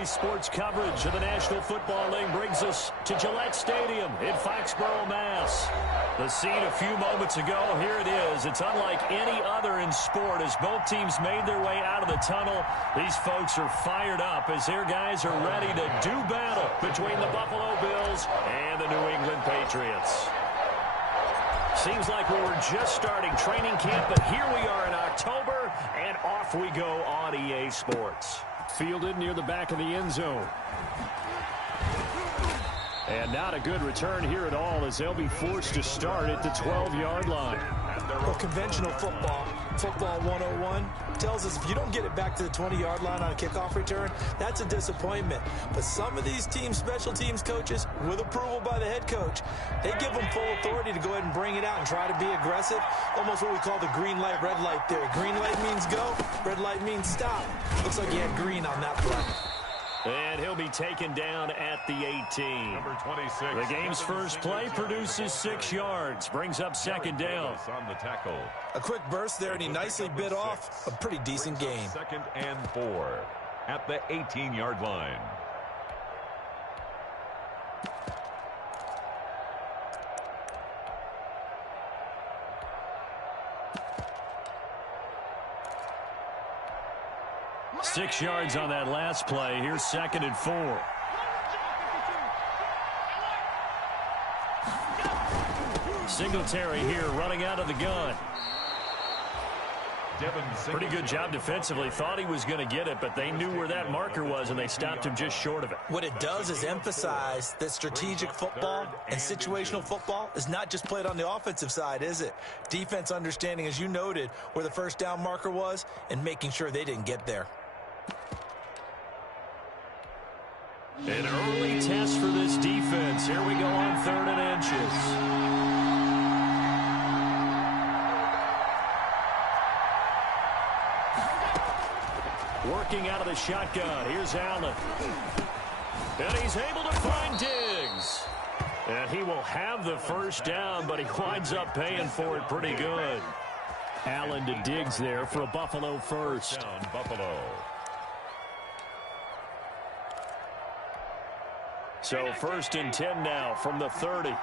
Today's sports coverage of the National Football League brings us to Gillette Stadium in Foxborough, Mass. The scene a few moments ago, here it is. It's unlike any other in sport as both teams made their way out of the tunnel. These folks are fired up as their guys are ready to do battle between the Buffalo Bills and the New England Patriots. Seems like we were just starting training camp, but here we are in October, and off we go on EA Sports. Fielded near the back of the end zone. And not a good return here at all as they'll be forced to start at the 12-yard line. Well, conventional football 101, tells us if you don't get it back to the 20-yard line on a kickoff return, that's a disappointment. But some of these teams, special teams coaches, with approval by the head coach, they give them full authority to go ahead and bring it out and try to be aggressive. Almost what we call the green light, red light theory. Green light means go, red light means stop. Looks like he had green on that play. And he'll be taken down at the 18. Number 26. The game's first play produces 6 yards. Brings up second down. On the tackle. A quick burst there, and he nicely bit off a pretty decent gain. 2nd and 4 at the 18-yard line. Six yards on that last play. Here's 2nd and 4. Singletary here running out of the gun. Pretty good job defensively. Thought he was going to get it, but they knew where that marker was, and they stopped him just short of it. What it does is emphasize that strategic football and situational football is not just played on the offensive side, is it? Defense understanding, as you noted, where the first down marker was and making sure they didn't get there. An early test for this defense. Here we go on 3rd and inches. Working out of the shotgun. Here's Allen. And he's able to find Diggs. And he will have the first down, but he winds up paying for it pretty good. Allen to Diggs there for a Buffalo first. Down Buffalo. So 1st and 10 now from the 30.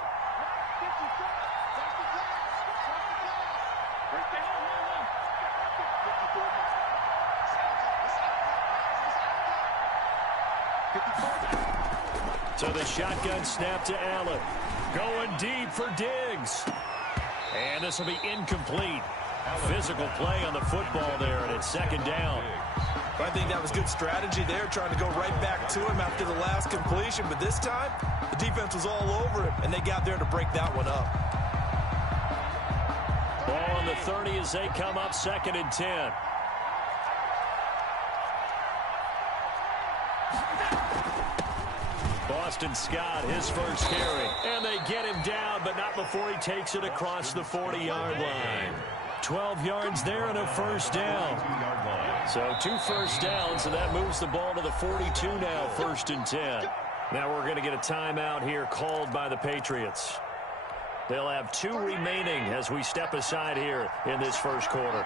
So the shotgun snap to Allen. Going deep for Diggs. And this will be incomplete. Physical play on the football there, and it's 2nd down. I think that was good strategy there, trying to go right back to him after the last completion. But this time, the defense was all over him, and they got there to break that one up. Ball on the 30 as they come up 2nd and 10. Boston Scott, his first carry. And they get him down, but not before he takes it across the 40-yard line. 12 yards there and a first down. So 2 first downs, and that moves the ball to the 42 now, 1st and 10. Now we're going to get a timeout here called by the Patriots. They'll have 2 remaining as we step aside here in this first quarter.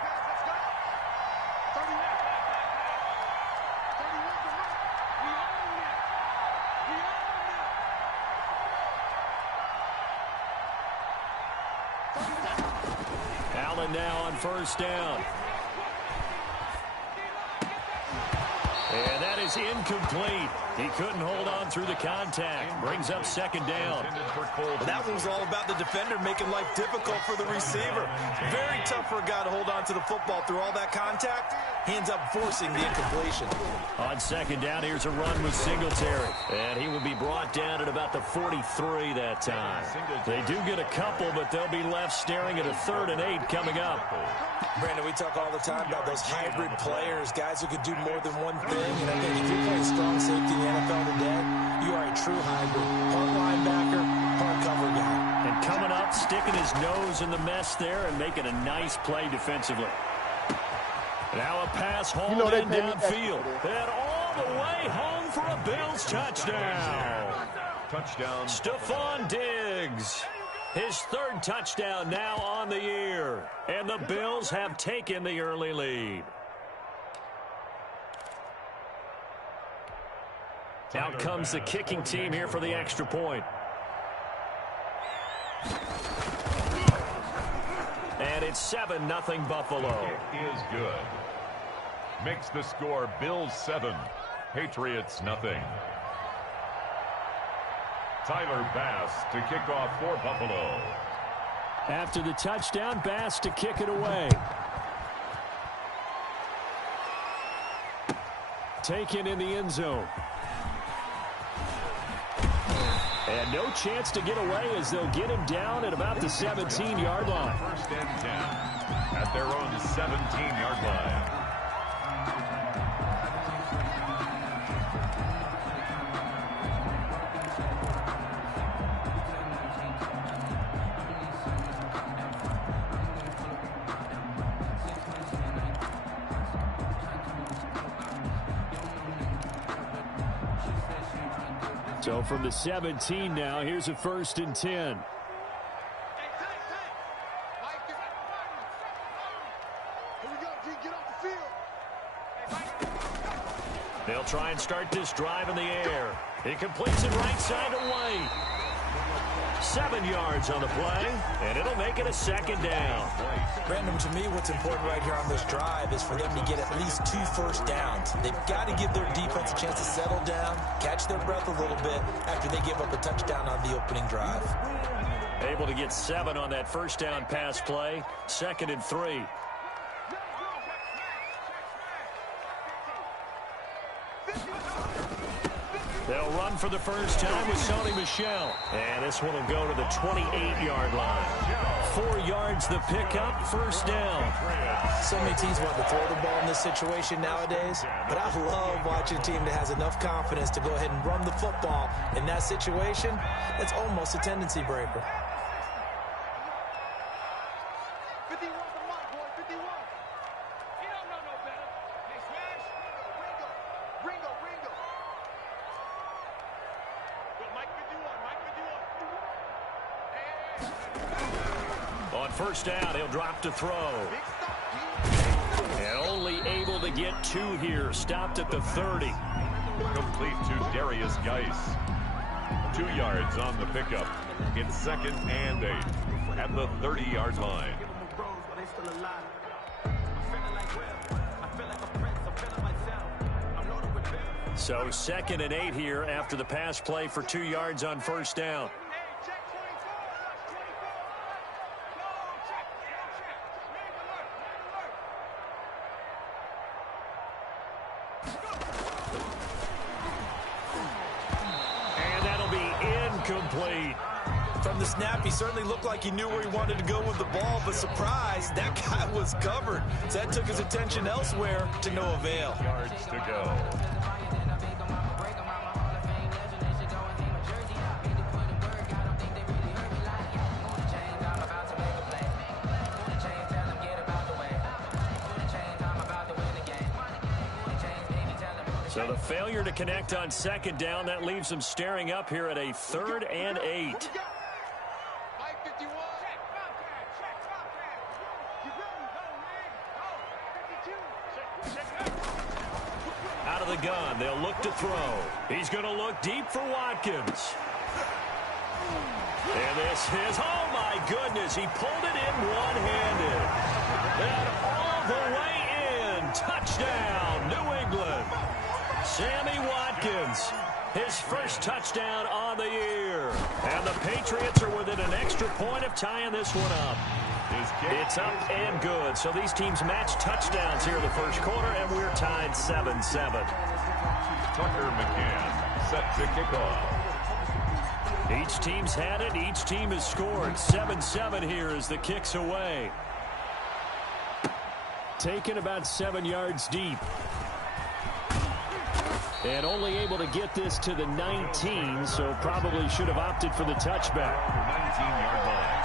Allen now on first down. And that is incomplete. He couldn't hold on through the contact. Brings up 2nd down. That one was all about the defender making life difficult for the receiver. Very tough for a guy to hold on to the football through all that contact. He ends up forcing the incompletion. On 2nd down, here's a run with Singletary. And he will be brought down at about the 43 that time. They do get a couple, but they'll be left staring at a 3rd and 8 coming up. Brandon, we talk all the time about those hybrid players, guys who could do more than one thing. And I think if you're playing strong safety in the NFL today, you are a true hybrid. Part linebacker, part cover guy. And coming up, sticking his nose in the mess there and making a nice play defensively. Now a pass hauled in downfield. And all the way home for a Bills touchdown. Touchdown. Stephon Diggs. His 3rd touchdown now on the year. And the Bills have taken the early lead. Out comes the kicking team here for the extra point. And it's 7-0 Buffalo. It is good. Makes the score Bills 7, Patriots nothing. Tyler Bass to kick off for Buffalo. After the touchdown, Bass to kick it away. Taken in the end zone. And no chance to get away as they'll get him down at about the 17-yard line. First and 10 at their own 17-yard line. So from the 17 now, here's a 1st and 10. They'll try and start this drive in the air. He completes it right side away. 7 yards on the play, and it'll make it a 2nd down. Brandon, to me, what's important right here on this drive is for them to get at least 2 first downs. They've got to give their defense a chance to settle down, catch their breath a little bit after they give up a touchdown on the opening drive. Able to get 7 on that first down pass play. 2nd and 3. They'll run for the first time with Sony Michel. And this one will go to the 28-yard line. 4 yards the pickup, 1st down. So many teams want to throw the ball in this situation nowadays, but I love watching a team that has enough confidence to go ahead and run the football. In that situation, that's almost a tendency breaker. On first down, he'll drop to throw. And only able to get 2 here. Stopped at the 30. Complete to Darius Geis. 2 yards on the pickup. It's 2nd and 8 at the 30-yard line. So 2nd and 8 here after the pass play for 2 yards on first down. Complete. From the snap, he certainly looked like he knew where he wanted to go with the ball, but surprise, that guy was covered. So that took his attention elsewhere to no avail. Yards to go. So the failure to connect on 2nd down, that leaves them staring up here at a 3rd and 8. Out of the gun, they'll look to throw. He's going to look deep for Watkins. And this is, oh my goodness, he pulled it in one-handed. And all the way in, touchdown, New England. Sammy Watkins, his first touchdown on the year. And the Patriots are within an extra point of tying this one up. It's up and good. So these teams match touchdowns here in the first quarter, and we're tied 7-7. Tucker McCann set to kick off. Each team's had it. Each team has scored. 7-7 here as the kick's away. Taken about 7 yards deep. And only able to get this to the 19, so probably should have opted for the touchback. 19-yard line.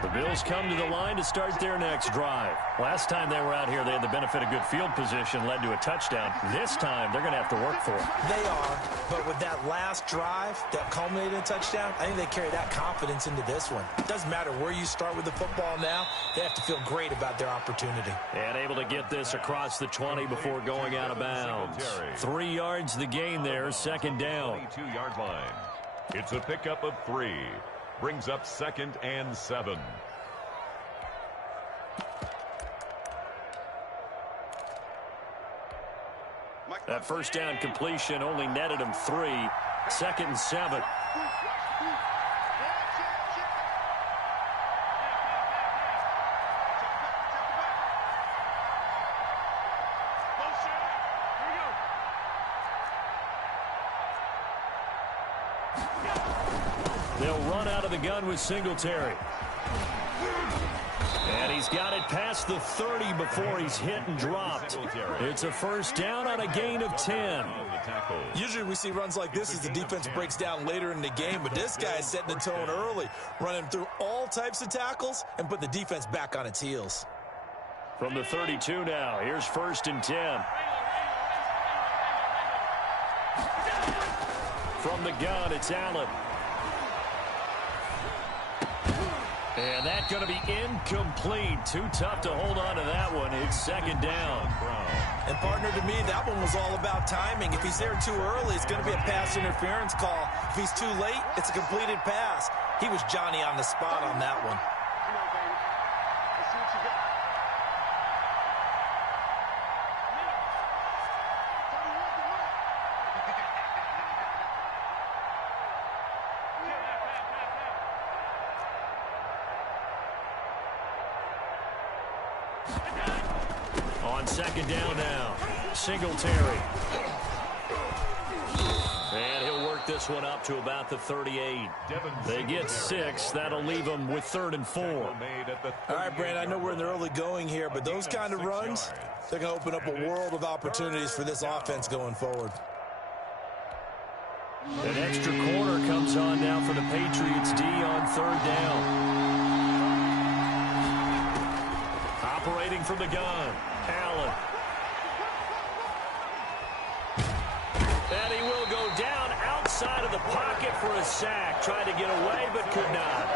The Bills come to the line to start their next drive. Last time they were out here, they had the benefit of good field position, led to a touchdown. This time, they're going to have to work for it. They are, but with that last drive that culminated in a touchdown, I think they carry that confidence into this one. It doesn't matter where you start with the football now. They have to feel great about their opportunity. And able to get this across the 20 before going out of bounds. 3 yards the gain there, second down. 22-yard line. It's a pickup of 3. Brings up 2nd and 7. That first down completion only netted him 3. 2nd and 7. They'll run out of the gun with Singletary. And he's got it past the 30 before he's hit and dropped. It's a first down on a gain of 10. Usually we see runs like this as the defense breaks down later in the game, but this guy is setting the tone early, running through all types of tackles and put the defense back on its heels. From the 32 now, here's 1st and 10. From the gun, it's Allen. And that's going to be incomplete. Too tough to hold on to that one. It's 2nd down. And, partner, to me, that one was all about timing. If he's there too early, it's going to be a pass interference call. If he's too late, it's a completed pass. He was Johnny on the spot on that one. On 2nd down now, Singletary. And he'll work this one up to about the 38. They get 6. That'll leave them with 3rd and 4. All right, Brandon, I know we're in the early going here, but those kind of runs, they're going to open up a world of opportunities for this offense going forward. An extra corner comes on now for the Patriots D on 3rd down. Operating from the gun, Allen. And he will go down outside of the pocket for a sack. Tried to get away, but could not.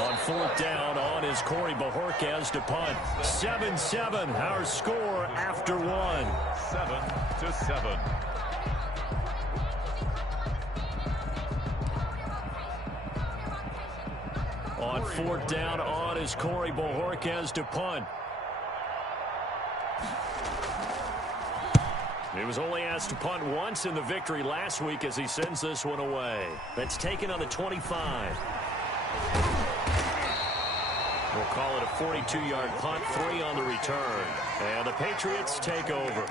On 4th down, on is Corey Bajorquez to punt. 7-7, our score after 1. 7-7. On 4th down, on is Corey Bajorquez to punt. He was only asked to punt once in the victory last week as he sends this one away. That's taken on the 25. We'll call it a 42-yard punt, 3 on the return. And the Patriots take over.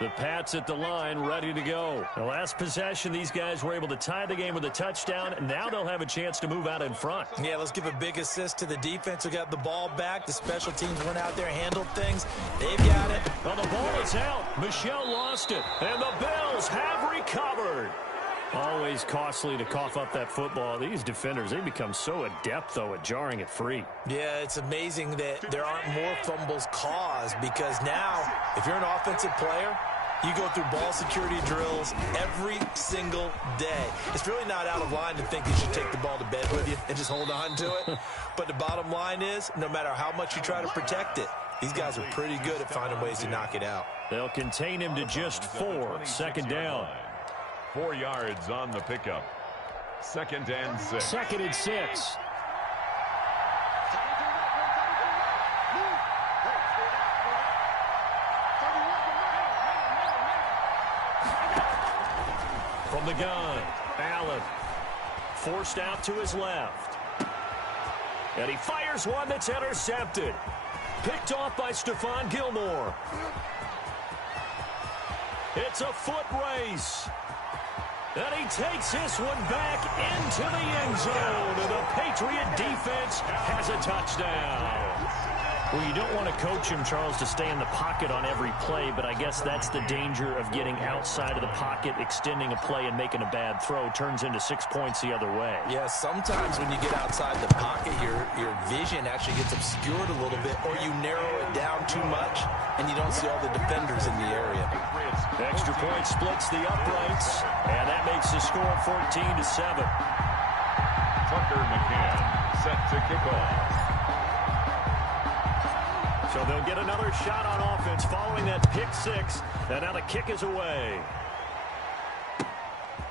The Pats at the line, ready to go. The last possession, these guys were able to tie the game with a touchdown. Now they'll have a chance to move out in front. Yeah, let's give a big assist to the defense who got the ball back. The special teams went out there, handled things. They've got it. Well, the ball is out. Michel lost it. And the Bills have recovered. Always costly to cough up that football. These defenders, they become so adept, though, at jarring it free. Yeah, it's amazing that there aren't more fumbles caused because now, if you're an offensive player, you go through ball security drills every single day. It's really not out of line to think you should take the ball to bed with you and just hold on to it. But the bottom line is, no matter how much you try to protect it, these guys are pretty good at finding ways to knock it out. They'll contain him to just 4. 2nd down. 4 yards on the pickup. 2nd and 6. 2nd and 6. From the gun, Allen. Forced out to his left. And he fires one that's intercepted. Picked off by Stephon Gilmore. It's a foot race. And he takes this one back into the end zone. And the Patriot defense has a touchdown. Well, you don't want to coach him, Charles, to stay in the pocket on every play, but I guess that's the danger of getting outside of the pocket, extending a play, and making a bad throw. Turns into 6 points the other way. Yeah, sometimes when you get outside the pocket, your vision actually gets obscured a little bit, or you narrow it down too much, and you don't see all the defenders in the area. Extra point splits the uprights, and that makes the score 14-7. Tucker McCann set to kick off. So they'll get another shot on offense following that pick six. And now the kick is away.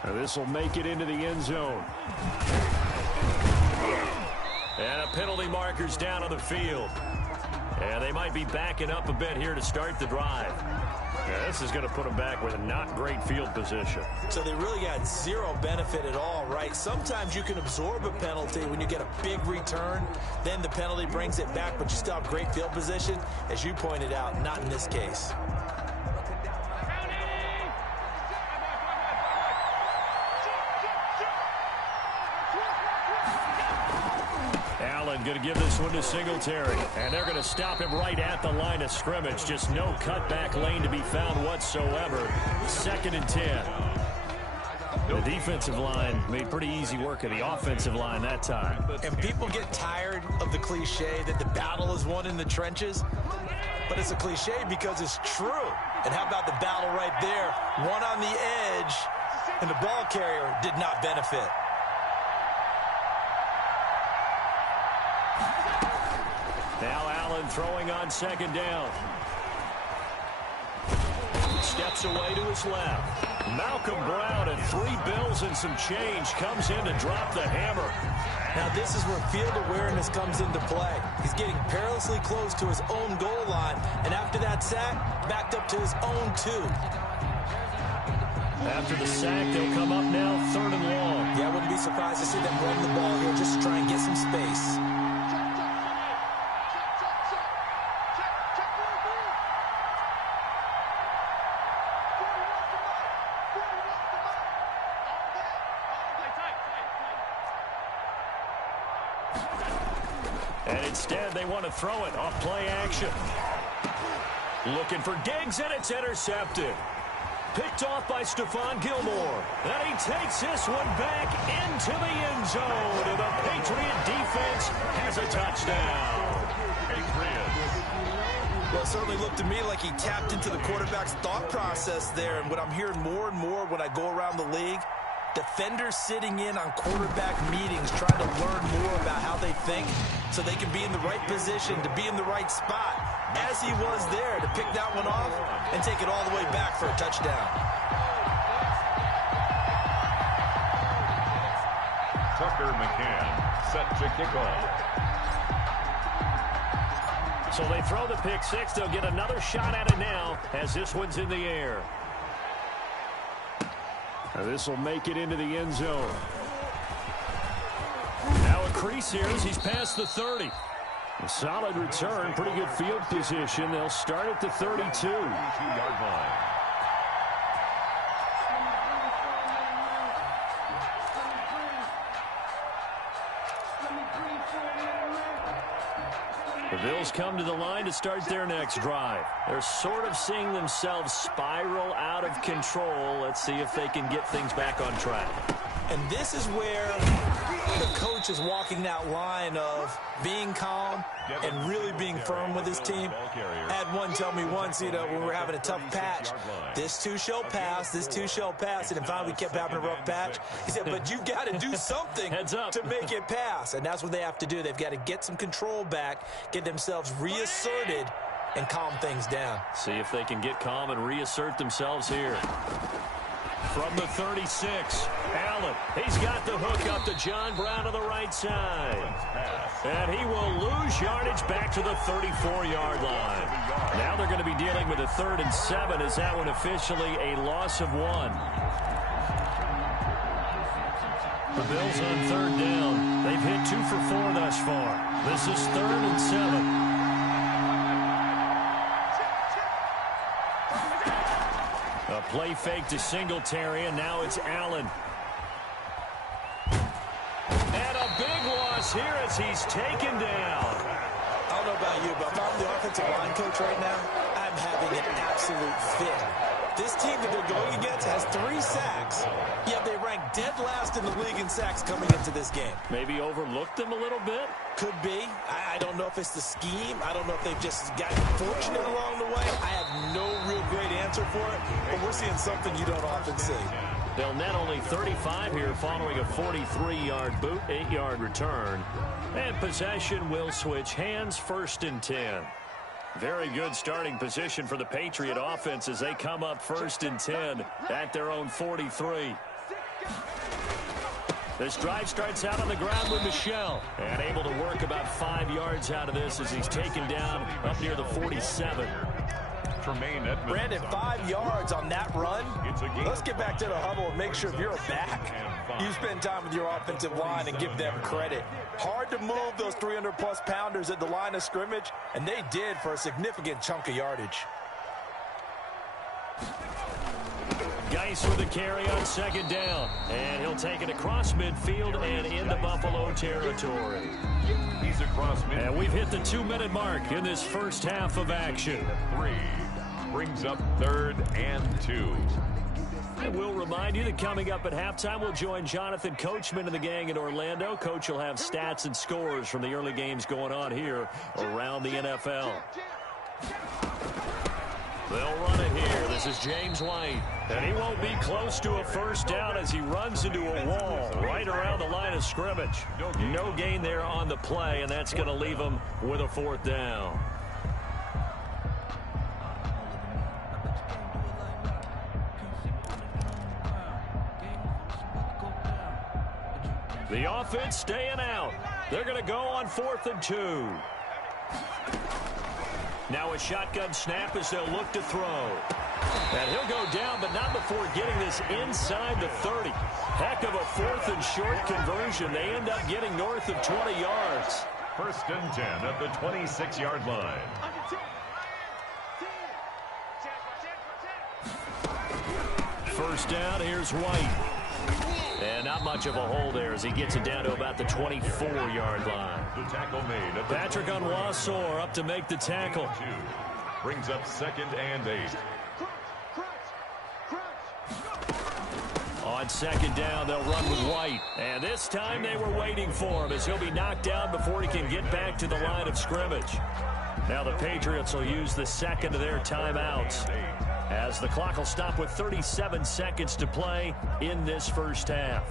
This will make it into the end zone. And a penalty marker's down on the field. And they might be backing up a bit here to start the drive. Yeah, this is going to put them back with a not great field position. So they really got zero benefit at all, right? Sometimes you can absorb a penalty when you get a big return. Then the penalty brings it back, but you still have great field position. As you pointed out, not in this case. Going to give this one to Singletary, and they're going to stop him right at the line of scrimmage. Just no cutback lane to be found whatsoever. 2nd and 10. The defensive line made pretty easy work of the offensive line that time. And people get tired of the cliche that the battle is won in the trenches, but it's a cliche because it's true. And how about the battle right there? One on the edge, and the ball carrier did not benefit. Now Allen throwing on 2nd down. Steps away to his left. Malcolm Brown at 3 bills and some change comes in to drop the hammer. Now this is where field awareness comes into play. He's getting perilously close to his own goal line, and after that sack, backed up to his own 2. After the sack, they'll come up now 3rd and long. Yeah, I wouldn't be surprised to see them run the ball here just to try and get some space. And instead, they want to throw it off play action. Looking for Diggs, and it's intercepted. Picked off by Stephon Gilmore. And he takes this one back into the end zone. And the Patriot defense has a touchdown. Well, it certainly looked to me like he tapped into the quarterback's thought process there. And what I'm hearing more and more when I go around the league, defenders sitting in on quarterback meetings trying to learn more about how they think so they can be in the right position to be in the right spot, as he was there to pick that one off and take it all the way back for a touchdown. Tucker McCann set to kick off. So they throw the pick six. They'll get another shot at it now as this one's in the air. This will make it into the end zone. Now a crease here as he's past the 30. A solid return, pretty good field position. They'll start at the 32. 2-yard line. The Bills come to the line to start their next drive. They're sort of seeing themselves spiral out of control. Let's see if they can get things back on track. And this is where the coach is walking that line of being calm and really being firm with his team. I had one tell me once, when we were having a tough patch, this too shall pass, this too shall pass. And finally we kept having a rough patch. He said, but you got to do something to make it pass. And that's what they have to do. They've got to get some control back, get themselves reasserted, and calm things down. See if they can get calm and reassert themselves here. From the 36, Allen. He's got the hook up to John Brown to the right side. And he will lose yardage back to the 34-yard line. Now they're going to be dealing with a 3rd and 7. Is that one officially a loss of 1? The Bills on 3rd down. They've hit 2 for 4 thus far. This is 3rd and 7. A play fake to Singletary, and now it's Allen. And a big loss here as he's taken down. I'll know about you, but if I'm the offensive line coach right now, I'm having an absolute fit. This team that they're going against has 3 sacks, yet they rank dead last in the league in sacks coming into this game. Maybe overlooked them a little bit? Could be. I don't know if it's the scheme. I don't know if they've just gotten fortunate along the way. I have no real great answer for it, but we're seeing something you don't often see. They'll net only 35 here following a 43-yard boot, 8-yard return. And possession will switch hands, 1st and 10. Very good starting position for the Patriot offense as they come up 1st and 10 at their own 43. This drive starts out on the ground with Michel. And able to work about 5 yards out of this as he's taken down up near the 47. Brandon, 5 yards on that run. Let's get back to the huddle and make sure if you're a back, you spend time with your offensive line and give them credit. Hard to move those 300-plus pounders at the line of scrimmage, and they did for a significant chunk of yardage. Geis with a carry on 2nd down. And he'll take it across midfield and into Buffalo territory. He's across midfield. And we've hit the 2-minute mark in this first half of action. 3 brings up 3rd and 2. And we'll remind you that coming up at halftime, we'll join Jonathan Coachman and the gang in Orlando. Coach will have stats and scores from the early games going on here around the NFL. They'll run it here. This is James White. And he won't be close to a 1st down as he runs into a wall right around the line of scrimmage. No gain there on the play, and that's going to leave him with a 4th down. The offense staying out. They're going to go on 4th and 2. Now a shotgun snap as they'll look to throw. And he'll go down, but not before getting this inside the 30. Heck of a 4th and short conversion. They end up getting north of 20 yards. 1st and 10 at the 26-yard line. First down, here's White. And not much of a hole there as he gets it down to about the 24-yard line. The tackle made. Patrick Onwuasor up to make the tackle. Brings up 2nd and 8. On 2nd down, they'll run with White. And this time they were waiting for him as he'll be knocked down before he can get back to the line of scrimmage. Now the Patriots will use the 2nd of their timeouts, as the clock will stop with 37 seconds to play in this first half.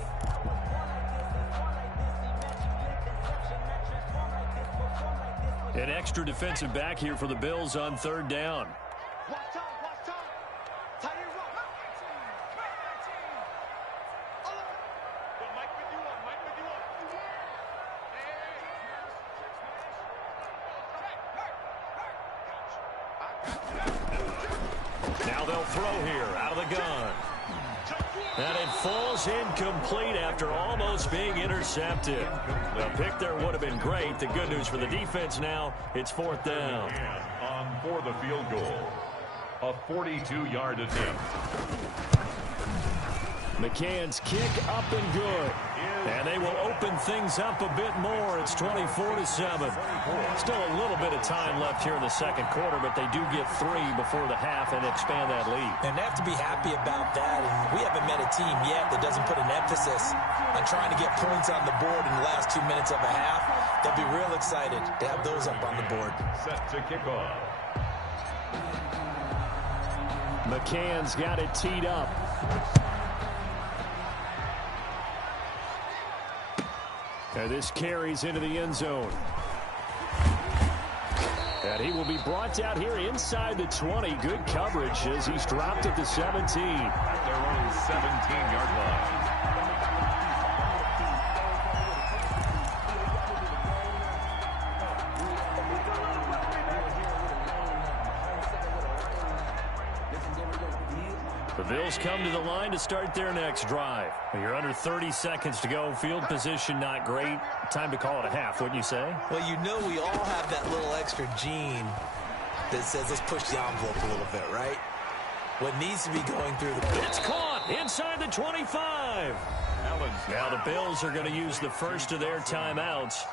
An extra defensive back here for the Bills on 3rd down. Now they'll throw here out of the gun. And it falls incomplete after almost being intercepted. The pick there would have been great. The good news for the defense now, it's 4th down. On for the field goal. A 42-yard attempt. McCann's kick up and good. And they will open things up a bit more. It's 24-7. Still a little bit of time left here in the 2nd quarter, but they do get 3 before the half and expand that lead. And they have to be happy about that. And we haven't met a team yet that doesn't put an emphasis on trying to get points on the board in the last 2 minutes of a half. They'll be real excited to have those up on the board. Set to kick off. McCann's got it teed up. And this carries into the end zone. And he will be brought out here inside the 20. Good coverage as he's dropped at the 17. At their own 17-yard line. The Bills come to the line to start their next drive. You're under 30 seconds to go. Field position not great. Time to call it a half, wouldn't you say? Well, you know we all have that little extra gene that says let's push the envelope a little bit, right? What needs to be going through the... It's caught inside the 25. Now the Bills are going to use the first of their timeouts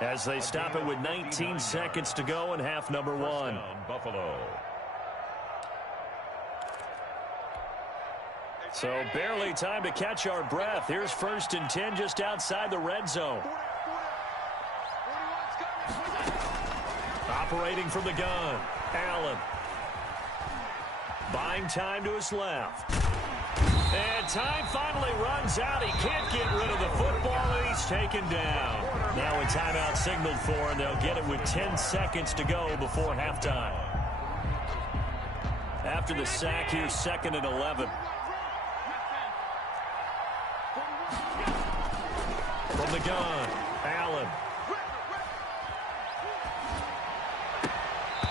as they stop it with 19 seconds to go in half number one. Down, Buffalo. So barely time to catch our breath. Here's 1st and 10 just outside the red zone. Operating from the gun, Allen. Buying time to his left. And time finally runs out. He can't get rid of the football, and he's taken down. Now a timeout signaled for, and they'll get it with 10 seconds to go before halftime. After the sack, here's 2nd and 11. From the gun, Allen.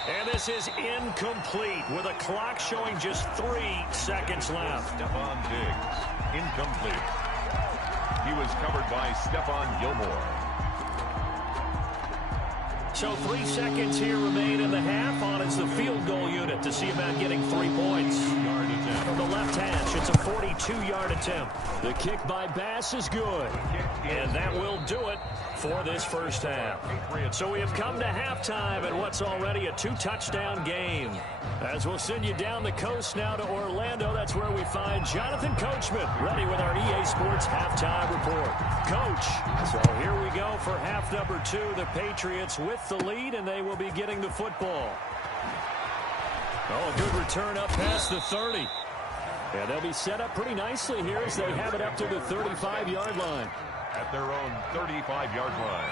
And this is incomplete with a clock showing just 3 seconds left. Stephon Diggs, incomplete. He was covered by Stephon Gilmore. So 3 seconds here remain in the half. On is the field goal unit to see about getting 3 points. From the left hash, it's a 42-yard attempt. The kick by Bass is good. And that will do it for this first half. So we have come to halftime in what's already a 2-touchdown game. As we'll send you down the coast now to Orlando, that's where we find Jonathan Coachman, ready with our EA Sports halftime report. Coach, so here we go for half number 2. The Patriots with the lead, and they will be getting the football. Oh, a good return up past the 30. And they'll be set up pretty nicely here as they have it up to the 35-yard line. At their own 35-yard line.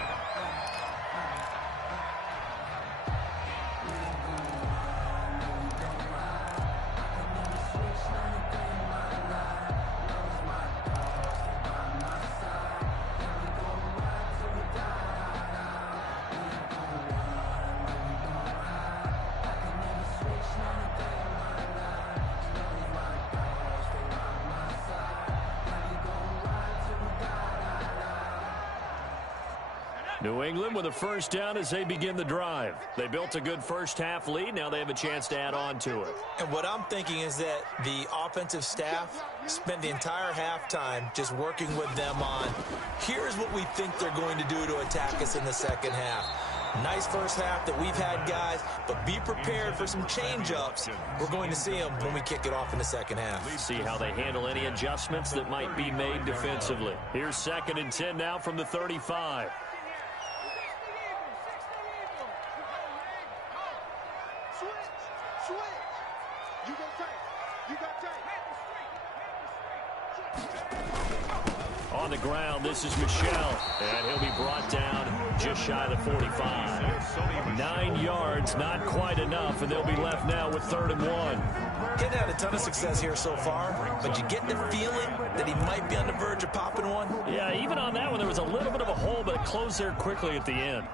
New England with a first down as they begin the drive. They built a good first half lead. Now they have a chance to add on to it. And what I'm thinking is that the offensive staff spent the entire halftime just working with them on, here's what we think they're going to do to attack us in the second half. Nice first half that we've had, guys, but be prepared for some change-ups. We're going to see them when we kick it off in the second half. See how they handle any adjustments that might be made defensively. Here's 2nd and 10 now from the 35. On the ground, this is Michel, and he'll be brought down just shy of the 45. 9 yards, not quite enough, and they'll be left now with 3rd and 1. Getting had a ton of success here so far, but you get the feeling that he might be on the verge of popping one. Yeah, even on that one, there was a little bit of a hole, but it closed there quickly at the end.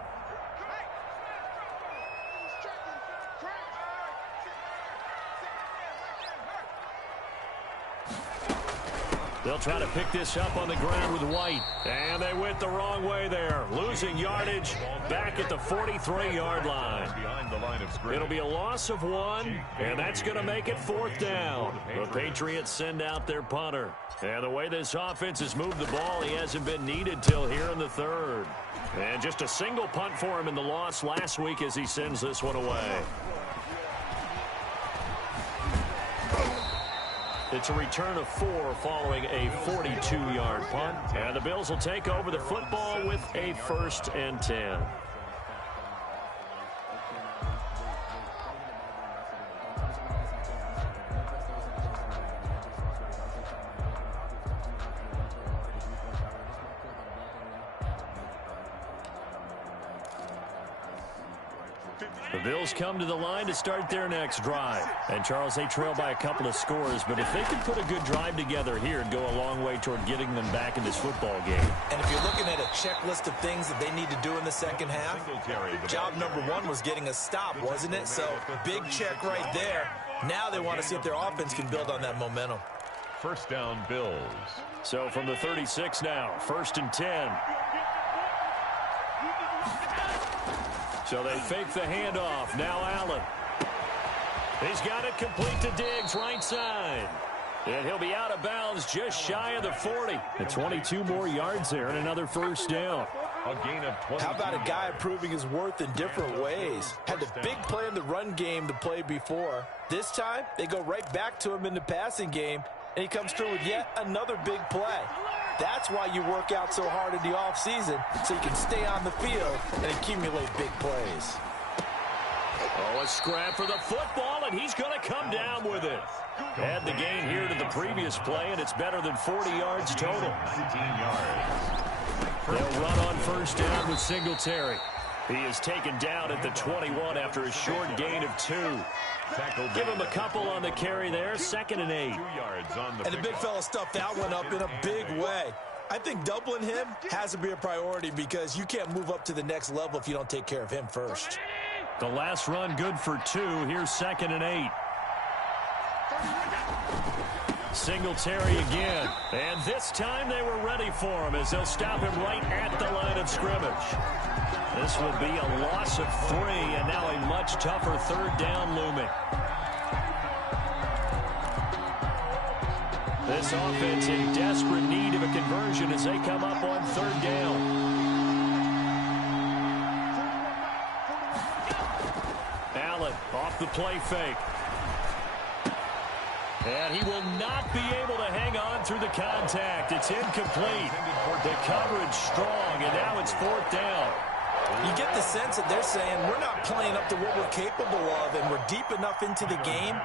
They'll try to pick this up on the ground with White. And they went the wrong way there. Losing yardage back at the 43-yard line. Behind the line of scrimmage. It'll be a loss of 1, and that's going to make it 4th down. The Patriots send out their punter. And the way this offense has moved the ball, he hasn't been needed till here in the 3rd. And just a single punt for him in the loss last week as he sends this one away. It's a return of 4 following a 42-yard punt. And the Bills will take over the football with a 1st and 10. The Bills come to the line to start their next drive. And, Charles, they trail by a couple of scores, but if they can put a good drive together here, it'd go a long way toward getting them back in this football game. And if you're looking at a checklist of things that they need to do in the second half, job number 1 was getting a stop, wasn't it? So, big check right there. Now they want to see if their offense can build on that momentum. First down, Bills. So, from the 36 now, 1st and 10. So they fake the handoff. Now Allen. He's got it complete to Diggs, right side. And he'll be out of bounds just shy of the 40. And 22 more yards there and another first down. A gain of 20. How about a guy proving his worth in different ways? Had the big play in the run game to play before. This time, they go right back to him in the passing game, and he comes through with yet another big play. That's why you work out so hard in the offseason, so you can stay on the field and accumulate big plays. Oh, a scrap for the football, and he's going to come down with it. Add the gain here to the previous play, and it's better than 40 yards total. 19 yards. They'll run on first down with Singletary. He is taken down at the 21 after a short gain of 2. Give him a couple on the carry there, 2nd and 8. 2 yards on the And the big fella stuffed that one up in a big way. I think doubling him has to be a priority because you can't move up to the next level if you don't take care of him first. The last run good for 2. Here's 2nd and 8. Singletary again. And this time they were ready for him as they'll stop him right at the line of scrimmage. This will be a loss of 3 and now a much tougher 3rd down looming. This offense in desperate need of a conversion as they come up on 3rd down. Allen off the play fake. And he will not be able to hang on through the contact. It's incomplete. The coverage strong, and now it's 4th down. You get the sense that they're saying we're not playing up to what we're capable of, and we're deep enough into the game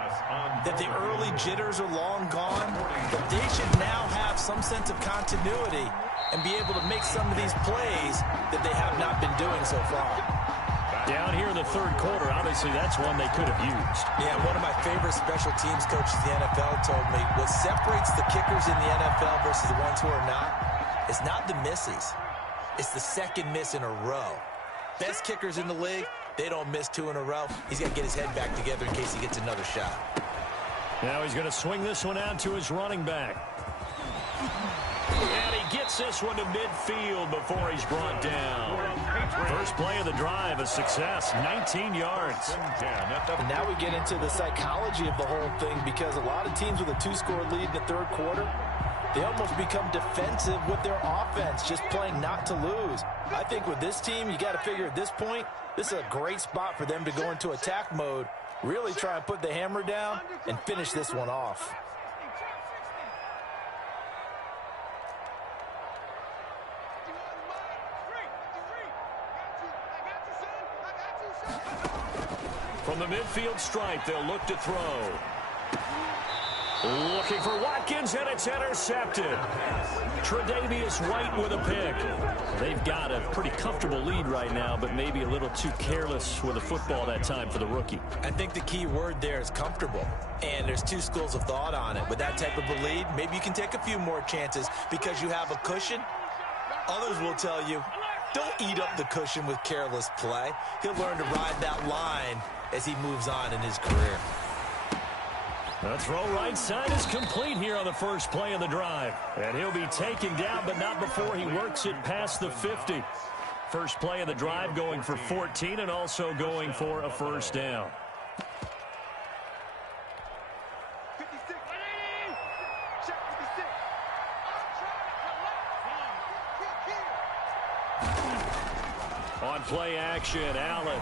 that the early jitters are long gone, that they should now have some sense of continuity and be able to make some of these plays that they have not been doing so far. Down here in the 3rd quarter, obviously that's one they could have used. Yeah, one of my favorite special teams coaches in the NFL told me what separates the kickers in the NFL versus the ones who are not is not the misses. It's the 2nd miss in a row. Best kickers in the league, they don't miss 2 in a row. He's got to get his head back together in case he gets another shot. Now he's going to swing this one out to his running back. And he gets this one to midfield before he's brought down. First play of the drive, a success, 19 yards. And now we get into the psychology of the whole thing because a lot of teams with a 2-score lead in the 3rd quarter, they almost become defensive with their offense, just playing not to lose. I think with this team, you got to figure at this point, this is a great spot for them to go into attack mode, really try and put the hammer down and finish this one off. From the midfield stripe, they'll look to throw. Looking for Watkins, and it's intercepted. Tre'Davious White with a pick. They've got a pretty comfortable lead right now, but maybe a little too careless with the football that time for the rookie. I think the key word there is comfortable, and there's 2 schools of thought on it. With that type of a lead, maybe you can take a few more chances because you have a cushion. Others will tell you, don't eat up the cushion with careless play. He'll learn to ride that line as he moves on in his career. The throw right side is complete here on the first play of the drive. And he'll be taken down, but not before he works it past the 50. First play of the drive going for 14 and also going for a first down. On play action, Allen.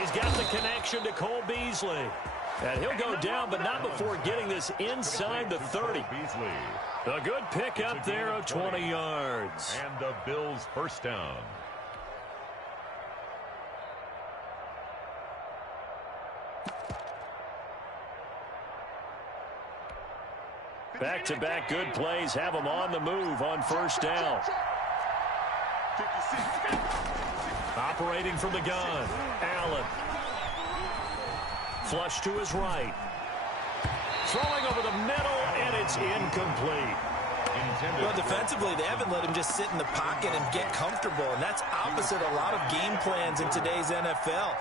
He's got the connection to Cole Beasley. And he'll go down, but not before getting this inside the 30. A good pickup there of 20 yards. And the Bills' first down. Back-to-back good plays have him on the move on first down. Operating from the gun, Allen. Flush to his right. Throwing over the middle, and it's incomplete. Well, defensively, they haven't let him just sit in the pocket and get comfortable, and that's opposite a lot of game plans in today's NFL.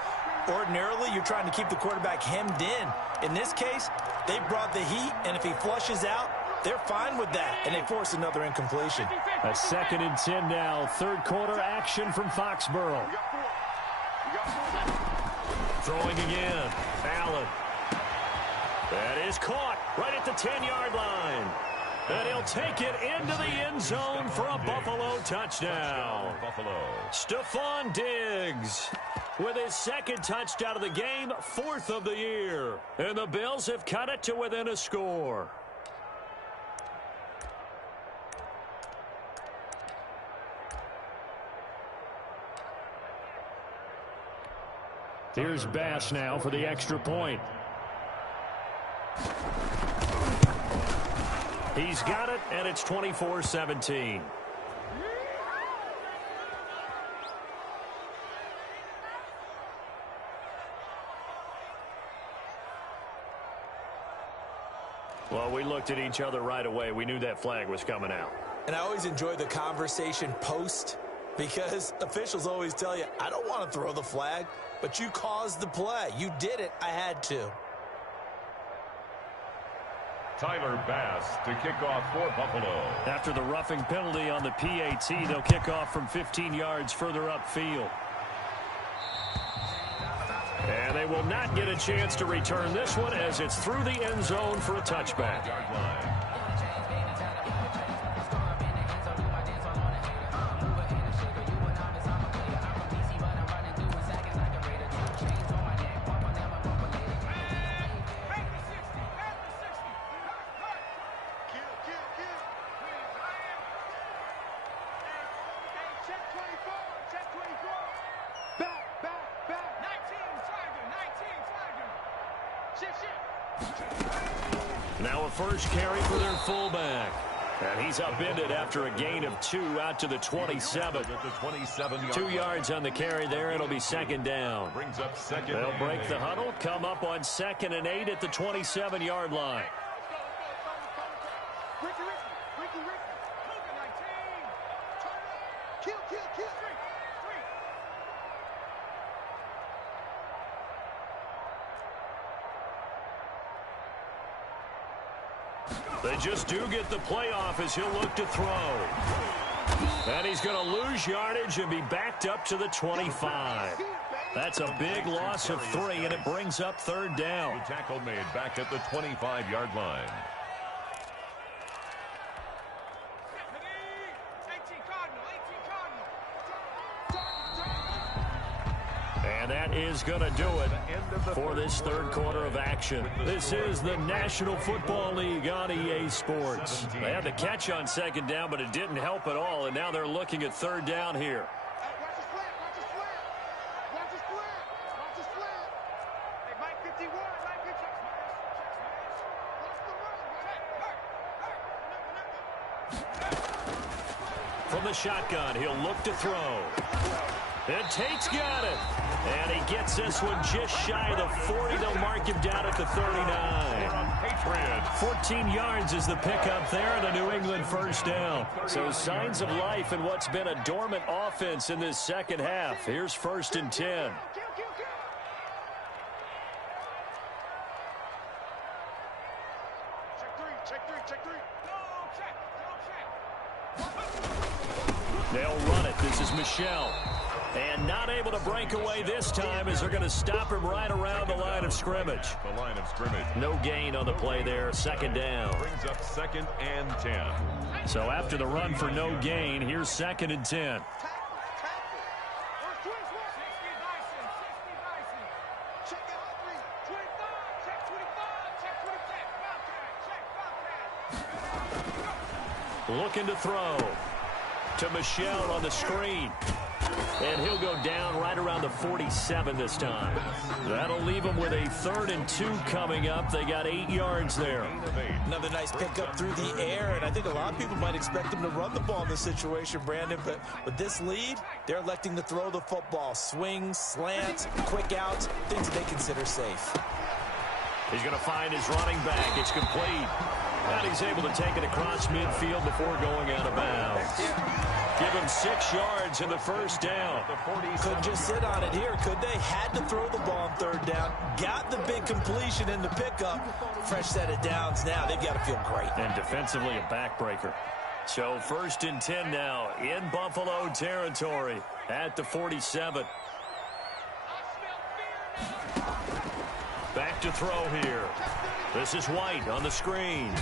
Ordinarily, you're trying to keep the quarterback hemmed in. In this case, they brought the heat, and if he flushes out, they're fine with that, and they force another incompletion. A 2nd and 10 now. 3rd quarter action from Foxborough. Throwing again. Allen. That is caught right at the 10-yard line. And he'll take it into the end zone for a Buffalo touchdown. Stephon Diggs with his second touchdown of the game, 4th of the year. And the Bills have cut it to within a score. Here's Bass now for the extra point. He's got it, and it's 24-17. Well, we looked at each other right away. We knew that flag was coming out. And I always enjoy the conversation post, because officials always tell you, I don't want to throw the flag, but you caused the play. You did it. I had to. Tyler Bass to kick off for Buffalo. After the roughing penalty on the PAT, they'll kick off from 15 yards further upfield. And they will not get a chance to return this one as it's through the end zone for a touchback. Now a first carry for their fullback. And he's upended after a gain of 2 out to the 27. 2 yards on the carry there. It'll be second down. Brings up second. They'll break the huddle, come up on 2nd and 8 at the 27-yard line. They just do get the playoff as he'll look to throw. And he's going to lose yardage and be backed up to the 25. That's a big loss of 3, and it brings up 3rd down. The tackle made back at the 25-yard line. And that is going to do it for this 3rd quarter of action. This is the National Football League on EA Sports. They had the catch on 2nd down, but it didn't help at all, and now they're looking at 3rd down here. From the shotgun, he'll look to throw. And Tate's got it. And he gets this one just shy of the 40. They'll mark him down at the 39. 14 yards is the pickup there, and a New England first down. So signs of life in what's been a dormant offense in this second half. Here's 1st and 10. They'll run it. This is Michel. And not able to break away this time as they're going to stop him right around the line of scrimmage. The line of scrimmage. No gain on the play there. 2nd down. Brings up 2nd and 10. So after the run for no gain, here's 2nd and 10. Looking to throw to Michel on the screen. And he'll go down right around the 47 this time. That'll leave him with a 3rd and 2 coming up. They got 8 yards there. Another nice pickup through the air, and I think a lot of people might expect them to run the ball in this situation, Brandon, but with this lead, they're electing to throw the football. Swings, slants, quick outs, things they consider safe. He's going to find his running back. It's complete. And he's able to take it across midfield before going out of bounds. Give him 6 yards in the first down. Couldn't just sit on it here, could they? Had to throw the ball on 3rd down. Got the big completion in the pickup. Fresh set of downs now. They've got to feel great. And defensively, a backbreaker. So 1st and 10 now in Buffalo territory at the 47. Back to throw here. This is White on the screen.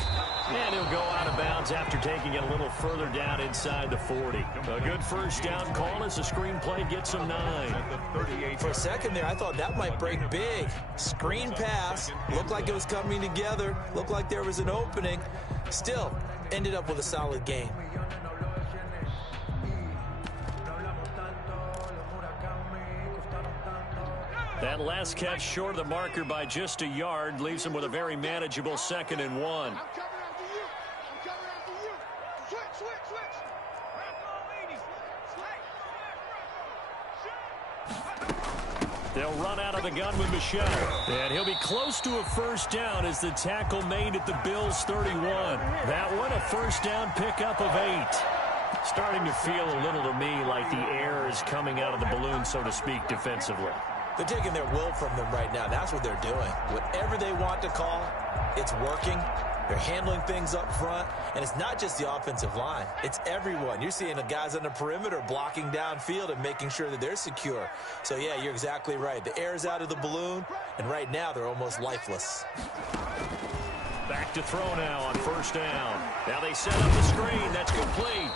And he'll go out of bounds after taking it a little further down inside the 40. A good first down call as the screen play gets him 9. For a second there, I thought that might break big. Screen pass. Looked like it was coming together. Looked like there was an opening. Still, ended up with a solid gain. That last catch short of the marker by just a yard leaves him with a very manageable 2nd and 1. They'll run out of the gun with Michelle. And he'll be close to a first down as the tackle made at the Bills' 31. That one, a first down pickup of 8. Starting to feel a little to me like the air is coming out of the balloon, so to speak, defensively. They're taking their will from them right now. That's what they're doing. Whatever they want to call, it's working. They're handling things up front. And it's not just the offensive line. It's everyone. You're seeing the guys on the perimeter blocking downfield and making sure that they're secure. So, yeah, you're exactly right. The air's out of the balloon, and right now they're almost lifeless. Back to throw now on first down. Now they set up the screen. That's complete.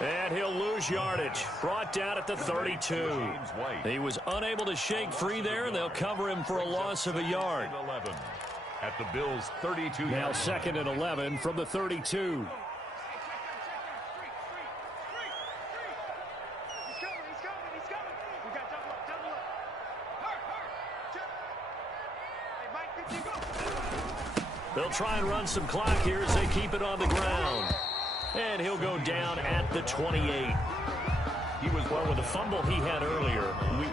And he'll lose yardage. Brought down at the 32. He was unable to shake free there, and they'll cover him for a loss of a yard. At the Bills' 32. Now 2nd and 11 from the 32. They'll try and run some clock here as they keep it on the ground. And he'll go down at the 28. He was well with the fumble he had earlier.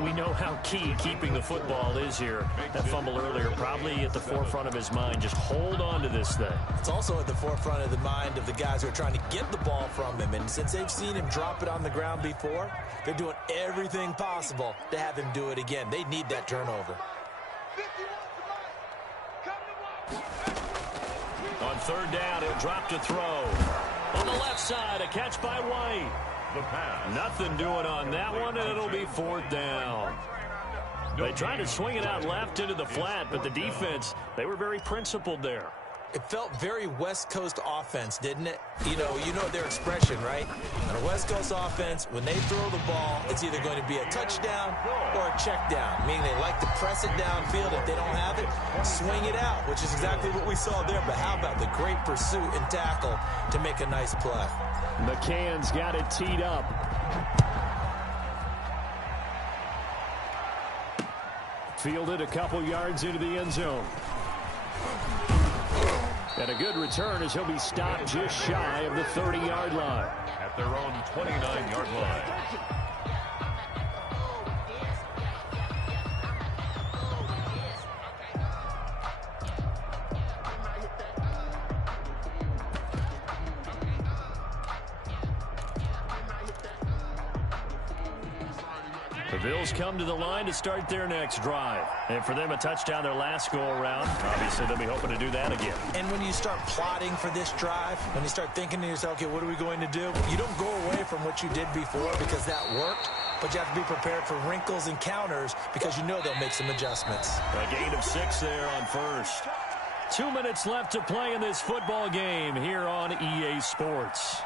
We know how key keeping the football is here. That fumble earlier probably at the forefront of his mind. Just hold on to this thing. It's also at the forefront of the mind of the guys who are trying to get the ball from him. And since they've seen him drop it on the ground before, they're doing everything possible to have him do it again. They need that turnover. On third down, he'll drop to throw. On the left side, a catch by White. The pass. Nothing doing on that one, and it'll be 4th down. They tried to swing it out left into the flat, but the defense, they were very principled there. It felt very West Coast offense, didn't it? You know their expression, right? On a West Coast offense, when they throw the ball, it's either going to be a touchdown or a check down, meaning they like to press it downfield. If they don't have it, swing it out, which is exactly what we saw there. But how about the great pursuit and tackle to make a nice play? McCann's got it teed up. Fielded a couple yards into the end zone. And a good return as he'll be stopped just shy of the 30-yard line. At their own 29-yard line. The Bills come to the line to start their next drive. And for them, a touchdown their last go-around. Obviously, they'll be hoping to do that again. And when you start plotting for this drive, when you start thinking to yourself, okay, what are we going to do? You don't go away from what you did before because that worked, but you have to be prepared for wrinkles and counters because you know they'll make some adjustments. A gain of 6 there on first. 2 minutes left to play in this football game here on EA Sports.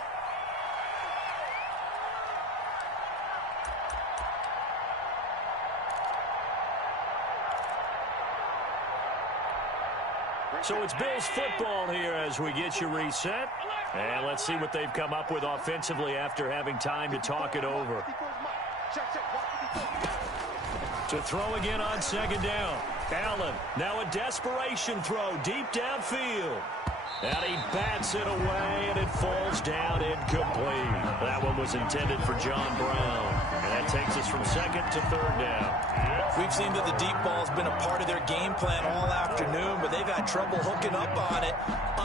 So it's Bills football here as we get you reset. And let's see what they've come up with offensively after having time to talk it over. To throw again on second down. Allen, now a desperation throw deep downfield. And he bats it away, and it falls down incomplete. That one was intended for John Brown. And that takes us from second to third down. We've seen that the deep ball's been a part of their game plan all afternoon, but they've had trouble hooking up on it,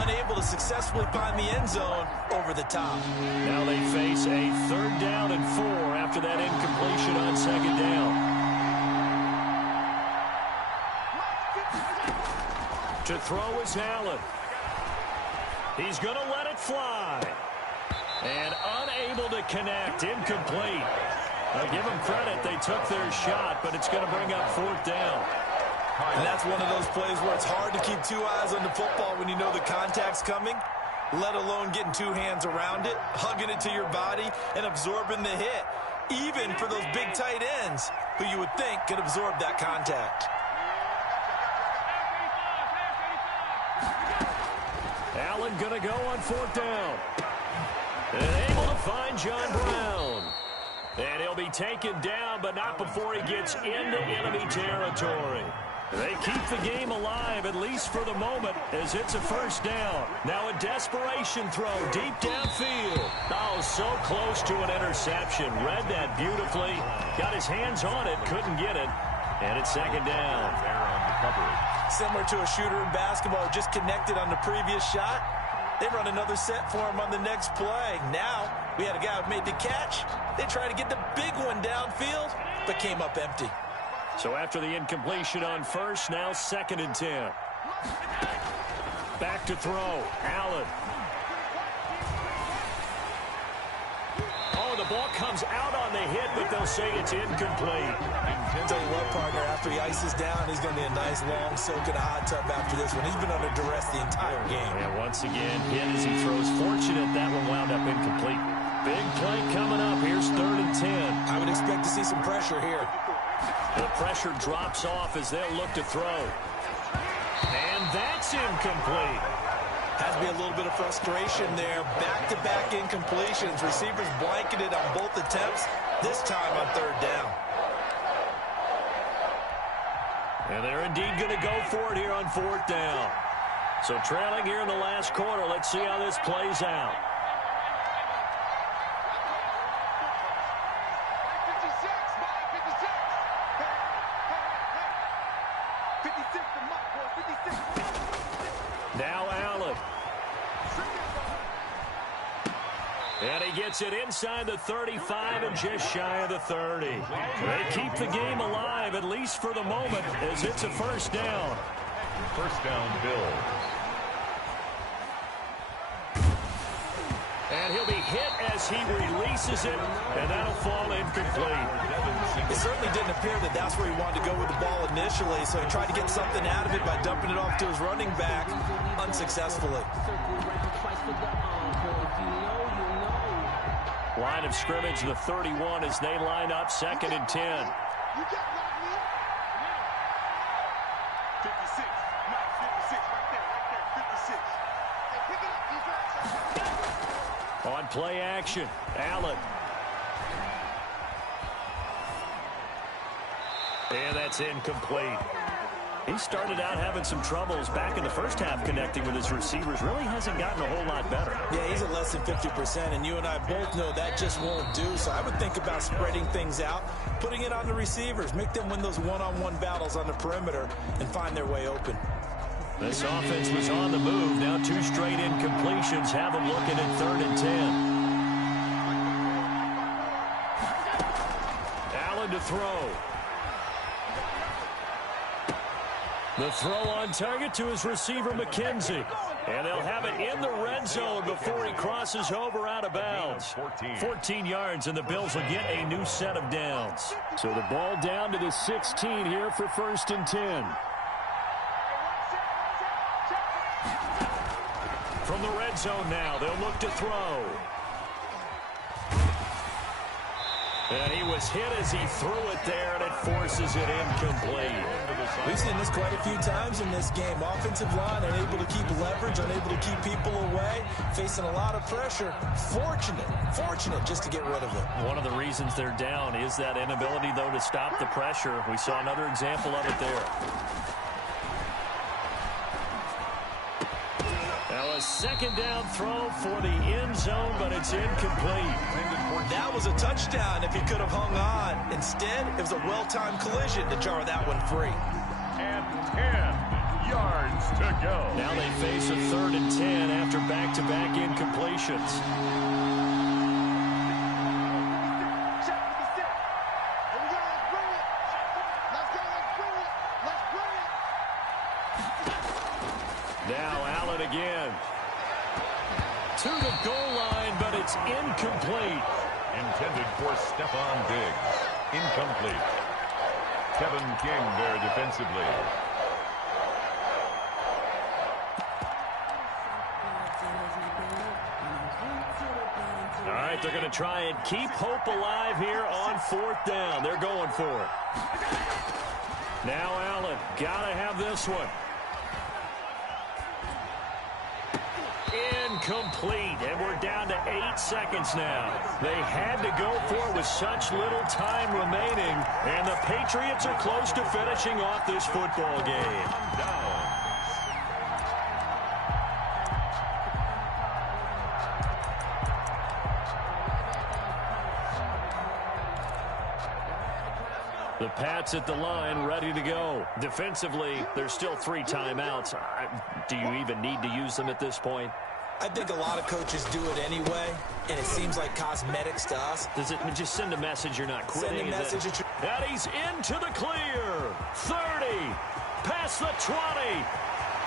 unable to successfully find the end zone over the top. Now they face a 3rd down and 4 after that incompletion on second down. To throw is Allen. He's going to let it fly. And unable to connect, incomplete. I'll give them credit. They took their shot, but it's going to bring up 4th down. And that's one of those plays where it's hard to keep two eyes on the football when you know the contact's coming, let alone getting two hands around it, hugging it to your body, and absorbing the hit, even for those big tight ends who you would think could absorb that contact. Allen going to go on 4th down. And able to find John Brown. And he'll be taken down, but not before he gets into enemy territory. They keep the game alive, at least for the moment, as it's a 1st down. Now a desperation throw deep downfield. Oh, so close to an interception. Read that beautifully. Got his hands on it, couldn't get it. And it's 2nd down. There on the coverage. Similar to a shooter in basketball, just connected on the previous shot. They run another set for him on the next play. Now, we had a guy who made the catch. They tried to get the big one downfield, but came up empty. So after the incompletion on 1st, now 2nd and 10. Back to throw. Allen. Oh, the ball comes out on the hit, but they'll say it's incomplete. I'll tell you what, partner, after he ices down, he's going to be a nice long soak in a hot tub after this one. He's been under duress the entire game. And once again, hit as he throws. Fortunate that one wound up incomplete. Big play coming up. Here's 3rd and 10. I would expect to see some pressure here. The pressure drops off as they'll look to throw. And that's incomplete. Has to be a little bit of frustration there. Back-to-back incompletions. Receivers blanketed on both attempts, this time on 3rd down. And they're indeed going to go for it here on 4th down. So trailing here in the last quarter. Let's see how this plays out. Now Allen. And he gets it inside the 35 and just shy of the 30. They keep the game alive, at least for the moment, as it's a 1st down. 1st down, Bill. And he'll be hit as he releases it, and that'll fall incomplete. It certainly didn't appear that that's where he wanted to go with the ball initially, so he tried to get something out of it by dumping it off to his running back unsuccessfully. Line of scrimmage, the 31 as they line up 2nd and 10. On play action, Allen. And that's incomplete. He started out having some troubles back in the 1st half connecting with his receivers. Really hasn't gotten a whole lot better. Yeah, he's at less than 50%, and you and I both know that just won't do. So I would think about spreading things out, putting it on the receivers, make them win those one-on-one battles on the perimeter, and find their way open. This offense was on the move. Now 2 straight incompletions have them looking at 3rd and 10. Allen to throw. The throw on target to his receiver, McKenzie. And they'll have it in the red zone before he crosses over out of bounds. 14 yards, and the Bills will get a new set of downs. So the ball down to the 16 here for 1st and 10. From the red zone now, they'll look to throw. And he was hit as he threw it there, and it forces it incomplete. We've seen this quite a few times in this game. Offensive line unable to keep leverage, unable to keep people away, facing a lot of pressure. Fortunate just to get rid of it. One of the reasons they're down is that inability, though, to stop the pressure. We saw another example of it there. Now a 2nd down throw for the end zone, but it's incomplete. That was a touchdown if he could have hung on. Instead, it was a well-timed collision to jar that one free. And 10 yards to go. Now they face a 3rd and 10 after back-to-back incompletions. Now Allen again. To the goal line, but it's incomplete. Intended for Stephon Diggs. Incomplete. Kevin King there defensively. right, they're going to try and keep hope alive here on 4th down. They're going for it. Now Allen, got to have this one. Incomplete, and we're down to 8 seconds now. They had to go for it with such little time remaining, and the Patriots are close to finishing off this football game. The Pats at the line, ready to go. Defensively, there's still 3 timeouts. Do you even need to use them at this point? I think a lot of coaches do it anyway, and it seems like cosmetics to us. Does it just send a message you're not quitting? Send a message. And he's into the clear. 30, past the 20.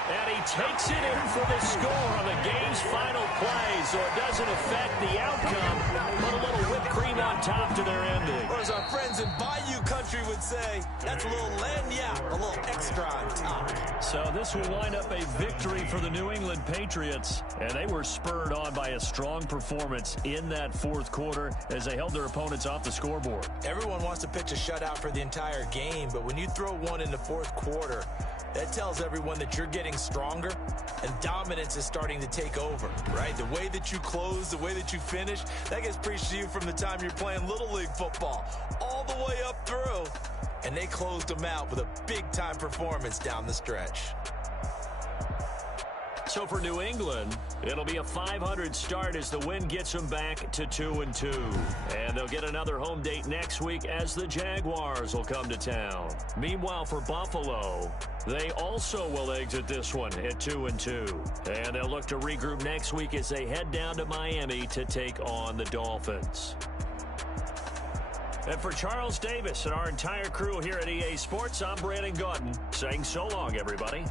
And he takes it in for the score on the game's final play, so it doesn't affect the outcome, but a little whipped cream on top to their ending. Or as our friends in Bayou Country would say, that's a little lagniappe, a little extra on top. So this will wind up a victory for the New England Patriots, and they were spurred on by a strong performance in that 4th quarter as they held their opponents off the scoreboard. Everyone wants to pitch a shutout for the entire game, but when you throw one in the 4th quarter, that tells everyone that you're getting stronger and dominance is starting to take over, right? The way that you close, the way that you finish, that gets preached to you from the time you're playing Little League football all the way up through. And they closed them out with a big-time performance down the stretch. So for New England, it'll be a .500 start as the win gets them back to 2-2. And they'll get another home date next week as the Jaguars will come to town. Meanwhile, for Buffalo, they also will exit this one at 2-2. And they'll look to regroup next week as they head down to Miami to take on the Dolphins. And for Charles Davis and our entire crew here at EA Sports, I'm Brandon Gaudin saying so long, everybody.